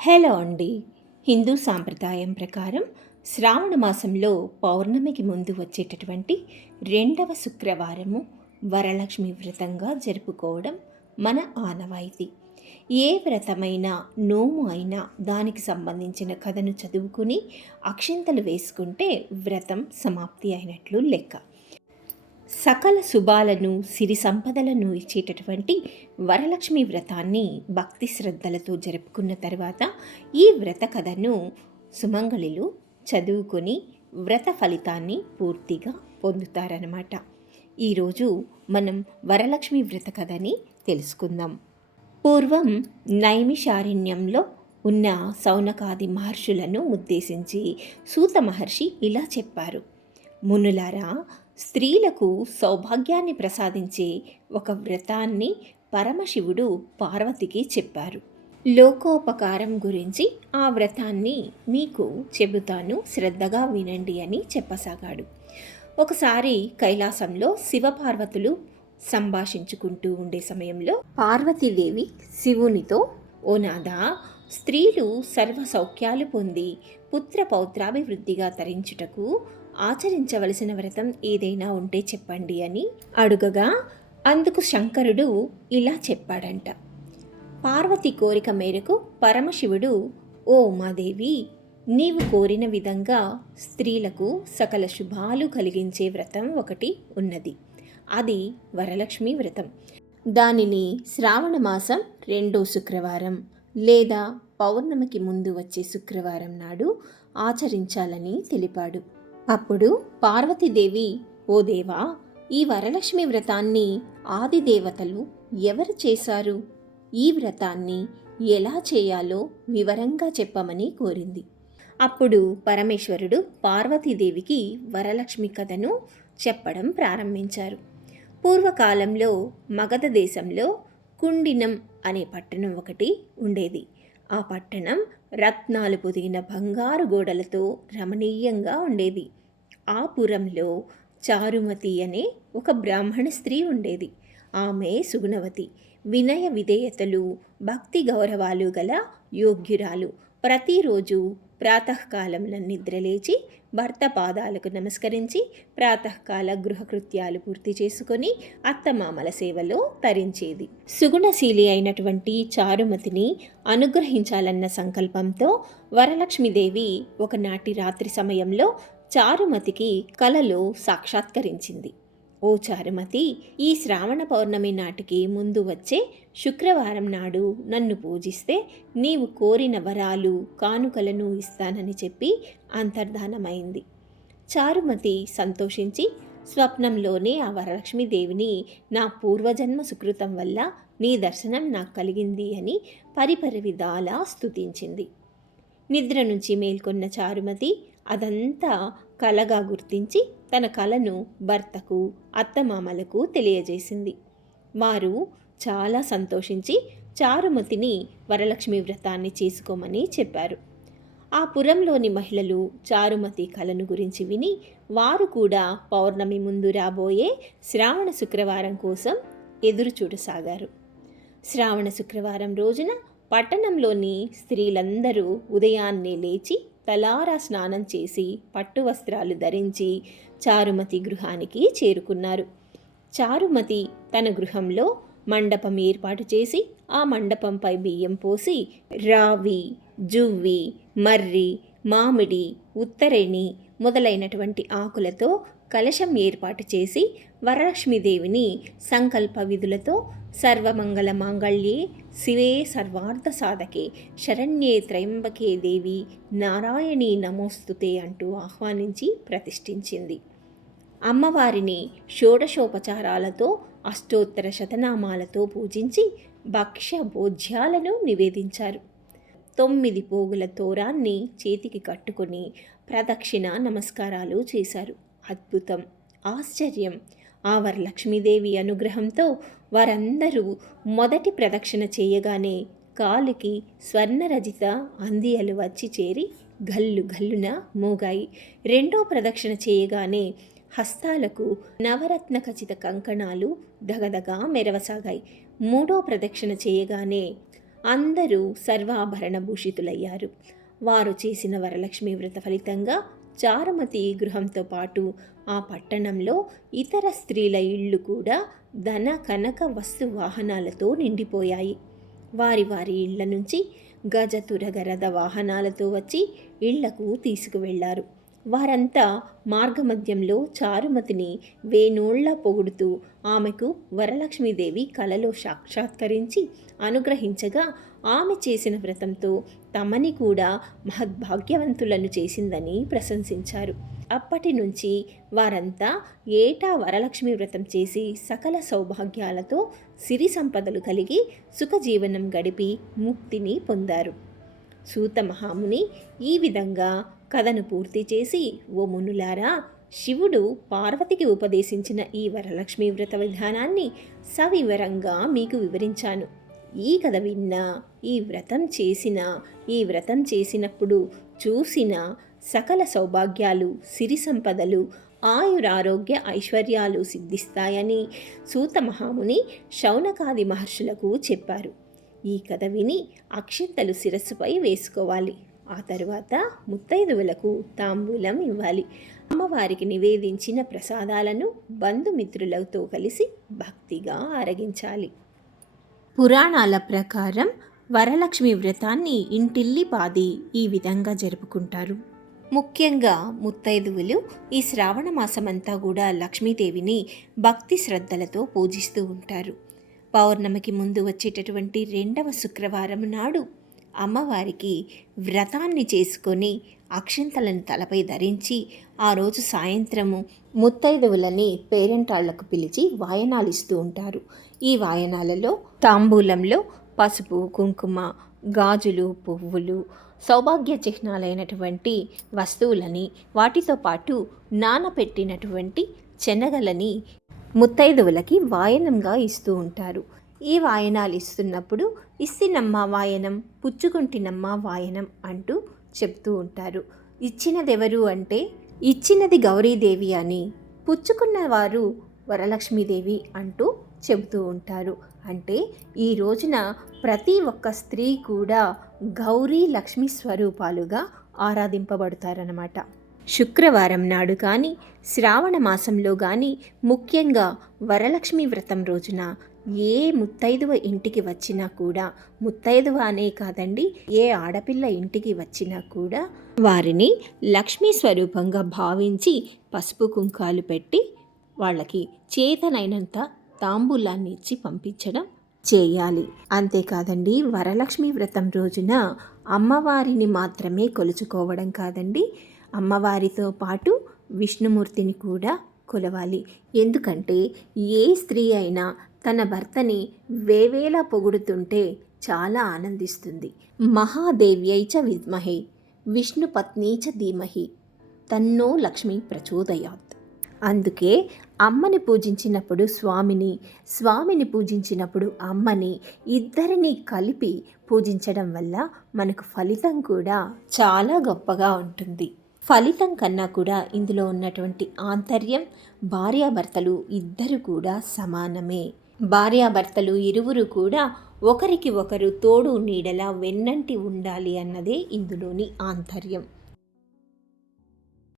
Hello అండి. హిందూ సాంప్రదాయం ప్రకారం శ్రావణ మాసంలో పౌర్ణమికి ముందు వచ్చేటటువంటి రెండవ శుక్రవారము వరలక్ష్మి వ్రతంగా జరుపుకోవడం మన ఆనవాయితీ. ఏ వ్రతమైనా నోము అయినా దానికి సంబంధించిన కథను చదువుకుని అక్షింతలు వేసుకుంటే వ్రతం సమాప్తి అయినట్లు లెక్క. సకల శుభాలను సిరి సంపదలను ఇచ్చేటటువంటి వరలక్ష్మి వ్రతాన్ని భక్తి శ్రద్ధలతో జరుపుకున్న తర్వాత ఈ వ్రత కథను సుమంగళిలు చదువుకొని వ్రత ఫలితాన్ని పూర్తిగా పొందుతారన్నమాట. ఈరోజు మనం వరలక్ష్మి వ్రత కథని తెలుసుకుందాం. పూర్వం నైమిషారణ్యంలో ఉన్న సౌనకాది మహర్షులను ఉద్దేశించి సూత మహర్షి ఇలా చెప్పారు: మునులారా, స్త్రీలకు సౌభాగ్యాన్ని ప్రసాదించే ఒక వ్రతాన్ని పరమశివుడు పార్వతికి చెప్పారు. లోకోపకారం గురించి ఆ వ్రతాన్ని మీకు చెబుతాను, శ్రద్ధగా వినండి అని చెప్పసాగాడు. ఒకసారి కైలాసంలో శివపార్వతులు సంభాషించుకుంటూ ఉండే సమయంలో పార్వతీదేవి శివునితో, ఓ నాదా, స్త్రీలు సర్వ సౌఖ్యాలు పొంది పుత్ర పౌత్రాభివృద్ధిగా తరించుటకు ఆచరించవలసిన వ్రతం ఏదైనా ఉంటే చెప్పండి అని అడుగగా, అందుకు శంకరుడు ఇలా చెప్పాడంట. పార్వతి కోరిక మేరకు పరమశివుడు, ఓ ఉమాదేవి, నీవు కోరిన విధంగా స్త్రీలకు సకల శుభాలు కలిగించే వ్రతం ఒకటి ఉన్నది. అది వరలక్ష్మి వ్రతం. దానిని శ్రావణ మాసం 2వ శుక్రవారం లేదా పౌర్ణమికి ముందు వచ్చే శుక్రవారం నాడు ఆచరించాలని తెలిపాడు. అప్పుడు పార్వతీదేవి, ఓ దేవా, ఈ వరలక్ష్మి వ్రతాన్ని ఆదిదేవతలు ఎవరు చేశారు? ఈ వ్రతాన్ని ఎలా చేయాలో వివరంగా చెప్పమని కోరింది. అప్పుడు పరమేశ్వరుడు పార్వతీదేవికి వరలక్ష్మి కథను చెప్పడం ప్రారంభించారు. పూర్వకాలంలో మగధ దేశంలో కుండినం అనే పట్టణం ఒకటి ఉండేది. ఆ పట్టణం రత్నాలు పొదిగిన బంగారు గోడలతో రమణీయంగా ఉండేది. ఆ పురంలో చారుమతి అనే ఒక బ్రాహ్మణ స్త్రీ ఉండేది. ఆమె సుగుణవతి, వినయ విధేయతలు, భక్తి గౌరవాలు గల యోగ్యురాలు. ప్రతిరోజు ప్రాతకాలంలో నిద్రలేచి భర్త పాదాలకు నమస్కరించి ప్రాతకాల గృహకృత్యాలు పూర్తి చేసుకొని అత్తమామల సేవలో తరించేది. సుగుణశీలి అయినటువంటి చారుమతిని అనుగ్రహించాలన్న సంకల్పంతో వరలక్ష్మీదేవి ఒకనాటి రాత్రి సమయంలో చారుమతికి కలలో సాక్షాత్కరించింది. ఓ చారుమతి, ఈ శ్రావణ పౌర్ణమి నాటికి ముందు వచ్చే శుక్రవారం నాడు నన్ను పూజిస్తే నీవు కోరిన వరాలు కానుకలను ఇస్తానని చెప్పి అంతర్ధానమైంది. చారుమతి సంతోషించి స్వప్నంలోనే ఆ వరలక్ష్మీదేవిని, నా పూర్వజన్మ సుకృతం వల్ల నీ దర్శనం నాకు కలిగింది అని పరిపరి విధాలా స్తుతించింది. నిద్ర నుంచి మేల్కొన్న చారుమతి అదంతా కలగా గుర్తించి తన కలను భర్తకు అత్తమామలకు తెలియజేసింది. వారు చాలా సంతోషించి చారుమతిని వరలక్ష్మి వ్రతాన్ని చేసుకోమని చెప్పారు. ఆ పురంలోని మహిళలు చారుమతి కలను గురించి విని వారు కూడా పౌర్ణమి ముందు రాబోయే శ్రావణ శుక్రవారం కోసం ఎదురు చూడసాగారు. శ్రావణ శుక్రవారం రోజున పట్టణంలోని స్త్రీలందరూ ఉదయాన్నే లేచి తలారా స్నానం చేసి పట్టు వస్త్రాలు ధరించి చారుమతి గృహానికి చేరుకున్నారు. చారుమతి తన గృహంలో మండపం ఏర్పాటు చేసి ఆ మండపంపై బియ్యం పోసి రావి, జువ్వి, మర్రి, మామిడి, ఉత్తరేణి మొదలైనటువంటి ఆకులతో కలశం ఏర్పాటు చేసి వరలక్ష్మీదేవిని సంకల్ప విధులతో సర్వమంగళ మాంగళ్యే శివే సర్వార్థ సాధకే శరణ్యే త్రయంబకే దేవి నారాయణీ నమోస్తుతే అంటూ ఆహ్వానించి ప్రతిష్ఠించింది. అమ్మవారిని షోడశోపచారాలతో అష్టోత్తర శతనామాలతో పూజించి భక్ష్య భోజ్యాలను నివేదించారు. 9 పోగుల తోరాన్ని చేతికి కట్టుకొని ప్రదక్షిణ నమస్కారాలు చేశారు. అద్భుతం, ఆశ్చర్యం! ఆ వరలక్ష్మీదేవి అనుగ్రహంతో వారందరూ మొదటి ప్రదక్షిణ చేయగానే కాలికి స్వర్ణరజిత అందియలు వచ్చి చేరి గల్లు గల్లున మోగాయి. రెండో ప్రదక్షిణ చేయగానే హస్తాలకు నవరత్న ఖచిత కంకణాలు దగదగా మెరవసాగాయి. మూడో ప్రదక్షిణ చేయగానే అందరూ సర్వాభరణ భూషితులయ్యారు. వారు చేసిన వరలక్ష్మి వ్రత ఫలితంగా చారుమతి గృహంతో పాటు ఆ పట్టణంలో ఇతర స్త్రీల ఇళ్ళు కూడా ధన కనక వస్తు వాహనాలతో నిండిపోయాయి. వారి వారి ఇళ్ల నుంచి గజతురగరథ వాహనాలతో వచ్చి ఇళ్లకు తీసుకువెళ్లారు. వారంతా మార్గమధ్యంలో చారుమతిని వేనోళ్ల పొగుడుతూ ఆమెకు వరలక్ష్మీదేవి కలలో సాక్షాత్కరించి అనుగ్రహించగా ఆమె చేసిన వ్రతంతో తమని కూడా మహద్భాగ్యవంతులను చేసిందని ప్రశంసించారు. అప్పటి నుంచి వారంతా ఏటా వరలక్ష్మి వ్రతం చేసి సకల సౌభాగ్యాలతో సిరి సంపదలు కలిగి సుఖజీవనం గడిపి ముక్తిని పొందారు. సూత మహాముని ఈ విధంగా కథను పూర్తి చేసి, ఓ మునులారా, శివుడు పార్వతికి ఉపదేశించిన ఈ వరలక్ష్మి వ్రత విధానాన్ని సవివరంగా మీకు వివరించాను. ఈ కథ విన్నా, ఈ వ్రతం చేసినప్పుడు చూసిన సకల సౌభాగ్యాలు, సిరి సంపదలు, ఆయురారోగ్య ఐశ్వర్యాలు సిద్ధిస్తాయని సూత మహాముని శౌనకాది మహర్షులకు చెప్పారు. ఈ కథ విని అక్షింతలు శిరస్సుపై వేసుకోవాలి. ఆ తరువాత ముత్తైదువులకు తాంబూలం ఇవ్వాలి. అమ్మవారికి నివేదించిన ప్రసాదాలను బంధుమిత్రులతో కలిసి భక్తిగా ఆరగించాలి. పురాణాల ప్రకారం వరలక్ష్మి వ్రతాన్ని ఇంటిల్లిపాది ఈ విధంగా జరుపుకుంటారు. ముఖ్యంగా ముత్తైదువులు ఈ శ్రావణ మాసమంతా కూడా లక్ష్మీదేవిని భక్తి శ్రద్ధలతో పూజిస్తూ ఉంటారు. పౌర్ణమికి ముందు వచ్చేటటువంటి 2వ శుక్రవారం నాడు అమ్మవారికి వ్రతాన్ని చేసుకొని అక్షింతలను తలపై ధరించి ఆ రోజు సాయంత్రము ముత్తైదువులని పేరెంటాళ్లకు పిలిచి వాయనాలు ఇస్తూ ఉంటారు. ఈ వాయనాలలో తాంబూలంలో పసుపు, కుంకుమ, గాజులు, పువ్వులు, సౌభాగ్య చిహ్నాలైనటువంటి వస్తువులని, వాటితో పాటు నానపెట్టినటువంటి శనగలని ముత్తైదువులకి వాయనంగా ఇస్తూ ఉంటారు. ఈ వాయనాలు ఇస్తున్నప్పుడు ఇస్తినమ్మ వాయనం, పుచ్చుకుంటినమ్మ వాయనం అంటూ చెప్తూ ఉంటారు. ఇచ్చినదెవరు అంటే ఇచ్చినది గౌరీదేవి అని, పుచ్చుకున్నవారు వరలక్ష్మీదేవి అంటూ చెబుతూ ఉంటారు. అంటే ఈ రోజున ప్రతి ఒక్క స్త్రీ కూడా గౌరీ లక్ష్మీ స్వరూపాలుగా ఆరాధింపబడతారన్నమాట. శుక్రవారం నాడు కానీ, శ్రావణ మాసంలో కానీ, ముఖ్యంగా వరలక్ష్మి వ్రతం రోజున ఏ ముత్తైదువ ఇంటికి వచ్చినా కూడా, ముత్తైదువ అనే కాదండి, ఏ ఆడపిల్ల ఇంటికి వచ్చినా కూడా వారిని లక్ష్మీ స్వరూపంగా భావించి పసుపు కుంకాలు పెట్టి వాళ్ళకి చేతనైనంత తాంబూలాన్ని ఇచ్చి పంపించడం చేయాలి. అంతేకాదండి, వరలక్ష్మి వ్రతం రోజున అమ్మవారిని మాత్రమే కొలుచుకోవడం కాదండి, అమ్మవారితో పాటు విష్ణుమూర్తిని కూడా కొలవాలి. ఎందుకంటే ఏ స్త్రీ అయినా తన భర్తని వేవేలా పొగుడుతుంటే చాలా ఆనందిస్తుంది. మహాదేవ్యై చ విద్మహే విష్ణుపత్నీ చ ధీమహి తన్నో లక్ష్మి ప్రచోదయాత్. అందుకే అమ్మని పూజించినప్పుడు స్వామిని, స్వామిని పూజించినప్పుడు అమ్మని, ఇద్దరిని కలిపి పూజించడం వల్ల మనకు ఫలితం కూడా చాలా గొప్పగా ఉంటుంది. ఫలితం కన్నా కూడా ఇందులో ఉన్నటువంటి ఆంతర్యం, భార్యాభర్తలు ఇద్దరు కూడా సమానమే. భార్యాభర్తలు ఇరువురు కూడా ఒకరికి ఒకరు తోడు నీడలా వెన్నంటి ఉండాలి అన్నదే ఇందులోని ఆంతర్యం.